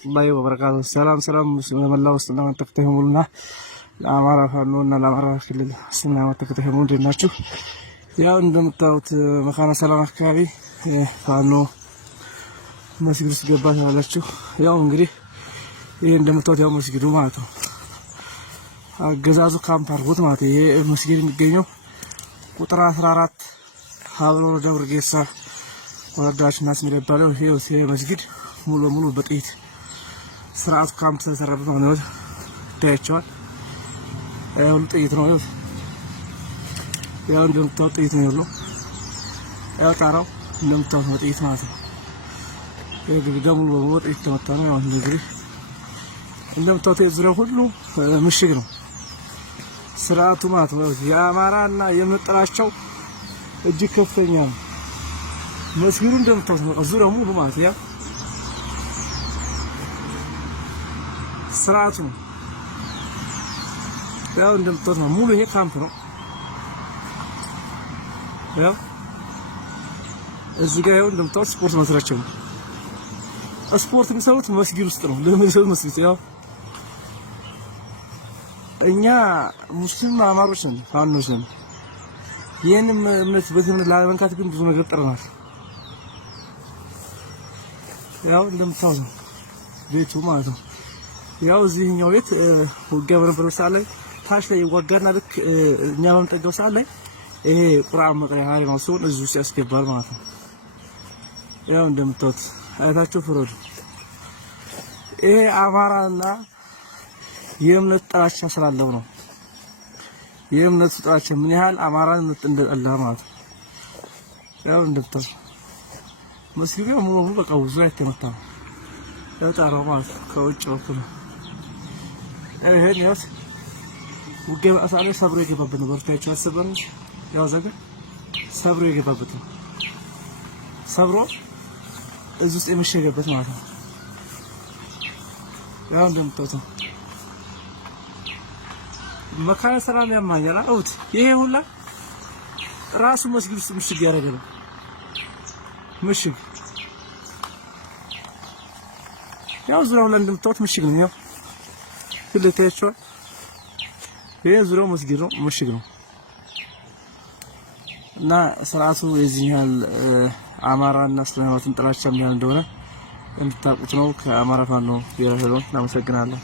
الله وبركاته. سلام من الله وسلم على تكتهمولنا ለአማራ ፋኖና ለአማራ ክልል ስናማ ተከተከሙን ደናችሁ ያው እንደምታውቁት መካነ ሰላም አካባቢ ፋኖ መስጊድ ውስጥ ገባ ታላችሁ። ያው እንግዲህ ይሄ እንደምታውቁት ያው መስጊዱ ማለት ነው አገዛዙ ካምፕ አርጎት ማለት ይሄ መስጊድ የሚገኘው ቁጥር 14 ሀብሮ ደብረ ጌሳ ወረዳችን ናስሚል ይባላል። ይሄ መስጊድ ሙሉ ሙሉ በጥይት ስርዓቱ ካምፕ ተሰራበት ነው ታያችኋል። ያው ጥይት ነው ያው እንደምታውቁት ጥይት ነው ያለው ያው ጣራው እንደምታውቁት ጥይት ማለት ነው። ይሄ ግድግዳው ሙሉ በሙሉ ጥይት ተመታ ነው። ያው እንግዲህ እንደምታውቁት ዙሪያው ሁሉ ምሽግ ነው ስርዓቱ ማለት ነው። የአማራና የምንጠላቸው እጅግ ከፍተኛ ነው። መስጊዱ እንደምታውቁት ዙሪያው ሙሉ ማለት ያ ስርዓቱ ነው። ያው እንደምታውቁት ሙሉ ይሄ ካምፕ ነው። ያው እዚህ ጋር ያው እንደምታውቁት ስፖርት መስራቸው ነው። ስፖርት የሚሰሩት መስጊድ ውስጥ ነው። ለምን ሰው መስጊድ ያው እኛ ሙስሊም አማሮች ነን ፋኖች ነን። ይሄንም በዚህ ላለመንካት ግን ብዙ ነገር ጥረናል። ያው እንደምታውቁት ቤቱ ማለት ነው። ያው እዚህኛው ቤት ውጊያ በነበረው ሰዓት ላይ ታች ላይ ይዋጋና ልክ እኛ በመጠገብ ሰዓት ላይ ይሄ ቁርአን መቅሪያ ሃይማኖት ሰውን እዚህ ውስጥ ያስገባል ማለት ነው። ያው እንደምታውቁት አያታችሁ ፍረዱ። ይሄ አማራና የእምነት ጥላቻ ስላለው ነው። የእምነት ጥላቻ ምን ያህል አማራን እንደጠላ ማለት ነው። ያው እንደምታውቁት መስጊዱ ሙሉ ሙሉ በቃ ብዙ አይተመታ ነው ያጣራው ማለት ከውጭ ወጥቶ ይሄን ያው ውጊያ አሳለ ሰብሮ የገባበት ነው። በርታችሁ አስበን ያው ዘገ ሰብሮ የገባበት ነው። ሰብሮ እዚህ ውስጥ የመሸገበት ማለት ነው። ያው እንደምታውቁት መካነ ሰላም ያማኛል አውት ይሄ ሁላ ራሱ መስጊድ ውስጥ ምሽግ ያደረገ ነው። ምሽግ ያው ዙሪያው ላይ እንደምታውቁት ምሽግ ነው። ያው ስለታያችሁ ይሄ ዙሪያው መስጊድ ነው፣ ምሽግ ነው እና ስርዓቱ የዚህ ያህል አማራና ስለሃይማኖትን ጥላቻ እንደሆነ እንድታውቁት ነው። ከአማራ ፋኖ ብሔራዊ ኃይል እናመሰግናለን።